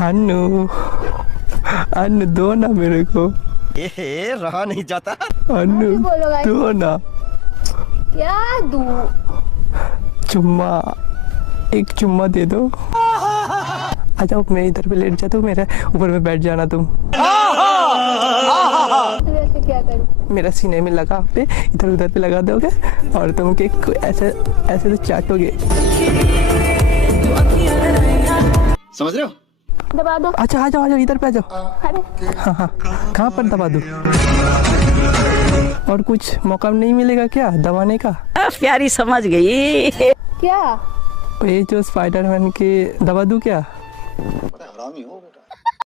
अन्नू अन्नू दो ना मेरे को। रहा नहीं जाता। अन्नू दो ना। क्या दूं? चुम्मा, एक चुम्मा दे दो। आ जाओ, मैं इधर पे लेट जाता हूँ, मेरे ऊपर में बैठ जाना तुम। तो ऐसे क्या करूं? मेरा सीने में लगा पे इधर उधर पे लगा दोगे और तुम के ऐसे ऐसे तो चाटोगे। समझ रहे हो? दबा दो। अच्छा आ जाओ इधर पे आ जाओ। अरे हाँ हाँ, कहाँ पर दबा दूँ? और कुछ मौका नहीं मिलेगा क्या दबाने का? प्यारी समझ गई। क्या? ये जो स्पाइडरमैन के दबा दूँ क्या? बड़ा हरामी हो बेटा।